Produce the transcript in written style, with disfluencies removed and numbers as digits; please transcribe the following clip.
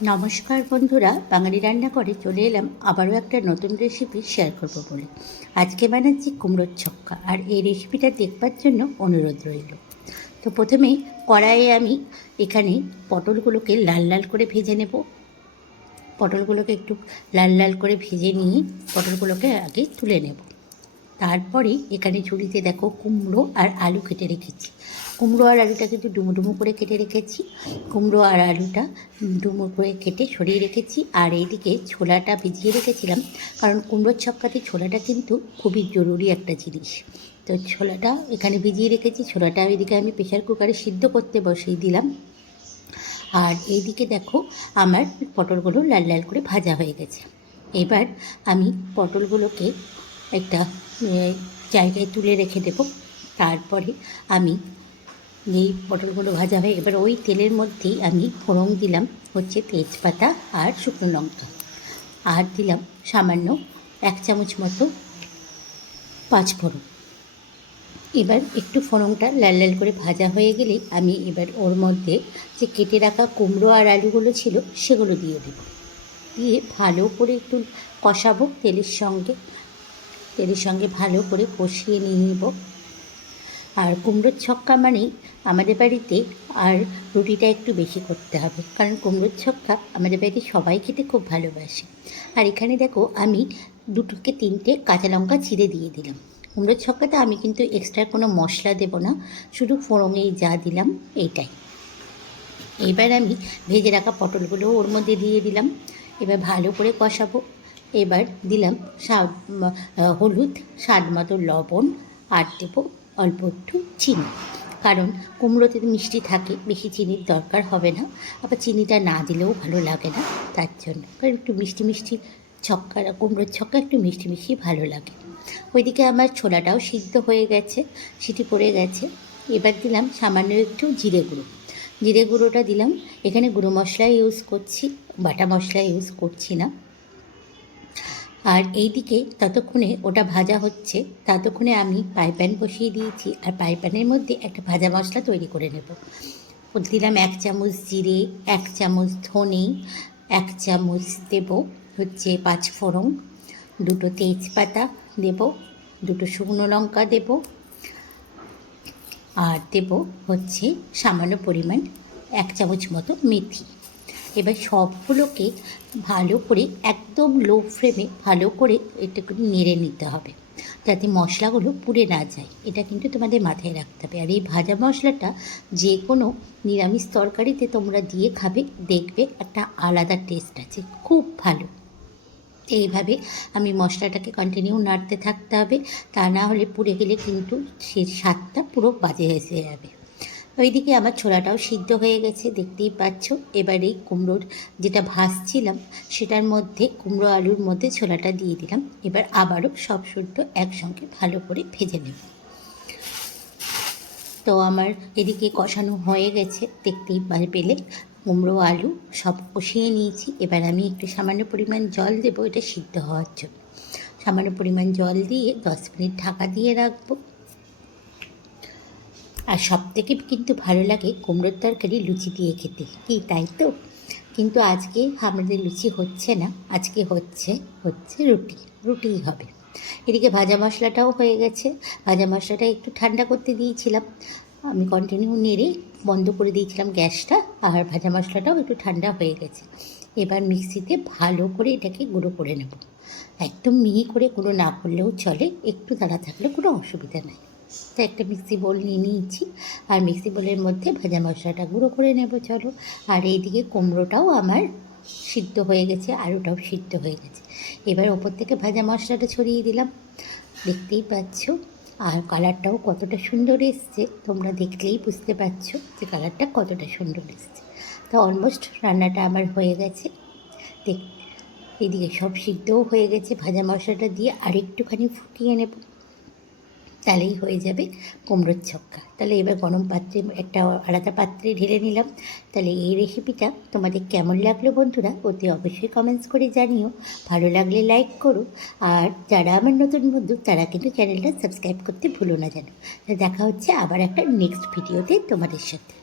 নমস্কার বন্ধুরা, বাঙালি রান্না করে চলে এলাম আবারও একটা নতুন রেসিপি শেয়ার করব বলে। আজকে বানাচ্ছি কুমড়োর ছক্কা, আর এই রেসিপিটা দেখবার জন্য অনুরোধ রইল। তো প্রথমেই কড়াইয়ে আমি এখানে পটলগুলোকে লাল লাল করে ভেজে নেব। পটলগুলোকে একটু লাল লাল করে ভেজে নিয়ে পটলগুলোকে আগে তুলে নেব। তারপরে এখানে ঝুড়িতে দেখো কুমড়ো আর আলু কেটে রেখেছি। কুমড়ো আর আলুটা কিন্তু ডুমো ডুমো করে কেটে রেখেছি। কুমড়ো আর আলুটা ডুমো করে কেটে সরিয়ে রেখেছি। আর এইদিকে ছোলাটা ভিজিয়ে রেখেছিলাম, কারণ কুমড়োর ছক্কাতে ছোলাটা কিন্তু খুবই জরুরি একটা জিনিস। তো ছোলাটা এখানে ভিজিয়ে রেখেছি। ছোলাটা এইদিকে আমি প্রেশার কুকারে সিদ্ধ করতে বসিয়ে দিলাম। আর এইদিকে দেখো আমার পটলগুলো লাল লাল করে ভাজা হয়ে গেছে। এবার আমি পটলগুলোকে একটা জায়গায় তুলে রেখে দেব। তারপরে আমি এই পটলগুলো ভাজা হয়ে এবার ওই তেলের মধ্যেই আমি ফোড়ন দিলাম হচ্ছে তেজপাতা আর শুকনো লঙ্কা, আর দিলাম সামান্য 1 চামচ মতো পাঁচফোড়ন। এবার একটু ফোড়নটা লাল লাল করে ভাজা হয়ে গেলেই আমি এবার ওর মধ্যে যে কেটে রাখা কুমড়ো আর আলুগুলো ছিল সেগুলো দিয়ে দেব। দিয়ে ভালো করে একটু কষাবো তেলের সঙ্গে ভালো করে কষিয়ে নিয়ে নেব। আর কুমড়োর ছক্কা মানেই আমাদের বাড়িতে আর রুটিটা একটু বেশি করতে হবে, কারণ কুমড়োর ছক্কা আমাদের বাড়িতে সবাই খেতে খুব ভালোবাসে। আর এখানে দেখো আমি 2 থেকে 3টে কাঁচা লঙ্কা চিড়ে দিয়ে দিলাম। কুমড়োর ছক্কাতে আমি কিন্তু এক্সট্রা কোনো মশলা দেব না, শুধু ফোড়নেই যা দিলাম এইটাই। এবার আমি ভেজে রাখা পটলগুলো ওর মধ্যে দিয়ে দিলাম। এবার ভালো করে কষাবো। এবার দিলাম হলুদ, স্বাদ মতো লবণ, আর দেবো অল্প একটু চিনি, কারণ কুমড়োতে মিষ্টি থাকে, বেশি চিনির দরকার হবে না। আবার চিনিটা না দিলেও ভালো লাগে না, তার জন্য কারণ একটু মিষ্টি মিষ্টি ছক্কা, কুমড়োর ছক্কা একটু মিষ্টি মিষ্টি ভালো লাগে। ওইদিকে আমার ছোলাটাও সিদ্ধ হয়ে গেছে, সিটি পড়ে গেছে। এবার দিলাম সামান্য একটু জিরে গুঁড়োটা দিলাম। এখানে গুঁড়ো মশলা ইউজ করছি, বাটা মশলা ইউজ করছি না। আর এইদিকে ততক্ষণে ওটা ভাজা হচ্ছে, ততক্ষণে আমি ফ্রাই প্যান বসিয়ে দিয়েছি। আর ফ্রাই প্যানের মধ্যে একটা ভাজা মশলা তৈরি করে নেব। দিলাম 1 চামচ জিরে, 1 চামচ ধনে, 1 চামচ দেব হচ্ছে পাঁচফোড়ন, 2টো তেজপাতা দেব, 2টো শুকনো লঙ্কা দেব, আর দেব হচ্ছে সামান্য পরিমাণ 1 চামচ মতো মেথি। এবার সবগুলোকে ভালো করে একদম লো ফ্লেমে ভালো করে একটু নেড়ে নিতে হবে, যাতে মশলাগুলো পুড়ে না যায়। এটা কিন্তু তোমাদের মাথায় রাখতে হবে। আর এই ভাজা মশলাটা যে কোনো নিরামিষ তরকারিতে তোমরা দিয়ে খাবে, দেখবে একটা আলাদা টেস্ট আছে, খুব ভালো। এইভাবে আমি মশলাটাকে কন্টিনিউ নাড়তে থাকতে হবে, তা না হলে পুড়ে গেলে কিন্তু সে স্বাদটা পুরো বাজে এসে যাবে। ওইদিকে আমার ছোলাটাও সিদ্ধ হয়ে গেছে, দেখতেই পাচ্ছ। এবার এই কুমড়োর যেটা ভাজছিলাম সেটার মধ্যে, কুমড়ো আলুর মধ্যে ছোলাটা দিয়ে দিলাম। এবার আবারও সব শুদ্ধ একসঙ্গে ভালো করে ভেজে নেব। তো আমার এদিকে কষানো হয়ে গেছে, দেখতেই পেলে কুমড়ো আলু সব কষিয়ে নিয়েছি। এবার আমি একটু সামান্য পরিমাণ জল দেবো এটা সিদ্ধ হওয়ার জন্য। সামান্য পরিমাণ জল দিয়ে 10 মিনিট ঢাকা দিয়ে রাখবো। আর সবথেকে কিন্তু ভালো লাগে কুমড়োর তরকারি লুচি দিয়ে খেতে, কি তাই তো? কিন্তু আজকে আমাদের লুচি হচ্ছে না, আজকে হচ্ছে রুটিই হবে। এদিকে ভাজা মশলাটাও হয়ে গেছে। ভাজা মশলাটা একটু ঠান্ডা করতে দিয়েছিলাম, আমি কন্টিনিউ নেড়ে বন্ধ করে দিয়েছিলাম গ্যাসটা। আর ভাজা মশলাটাও একটু ঠান্ডা হয়ে গেছে। এবার মিক্সিতে ভালো করে এটাকে গুঁড়ো করে নেব। একদম মিহি করে গুঁড়ো না করলেও চলে, একটু দানা থাকলে কোনো অসুবিধা নেই। তো একটা মিক্সি বোল নিয়ে নিয়েছি, আর মিক্সি বোলের মধ্যে ভাজা মশলাটা গুঁড়ো করে নেব, চলো। আর এইদিকে কুমড়োটাও আমার সিদ্ধ হয়ে গেছে, আলুটাও সিদ্ধ হয়ে গেছে। এবার ওপর থেকে ভাজা মশলাটা ছড়িয়ে দিলাম, দেখতেই পাচ্ছ। আর কালারটাও কতটা সুন্দর এসছে, তোমরা দেখলেই বুঝতে পারছো যে কালারটা কতটা সুন্দর এসছে। তো অলমোস্ট রান্নাটা আমার হয়ে গেছে। দেখ, এদিকে সব সিদ্ধও হয়ে গেছে। ভাজা মশলাটা দিয়ে আরেকটুখানি ফুটিয়ে নেব, তাহলেই হয়ে যাবে কুমড়োর ছক্কা। তাহলে এবার গরম পাত্রে, একটা আলাদা পাত্রে ঢেলে নিলাম। তাহলে এই রেসিপিটা তোমাদের কেমন লাগলো বন্ধুরা, ওতে অবশ্যই কমেন্টস করে জানিও। ভালো লাগলে লাইক করো, আর যারা আমার নতুন বন্ধু তারা কিন্তু চ্যানেলটা সাবস্ক্রাইব করতে ভুলো না যেন। দেখা হচ্ছে আবার একটা নেক্সট ভিডিওতে তোমাদের সাথে।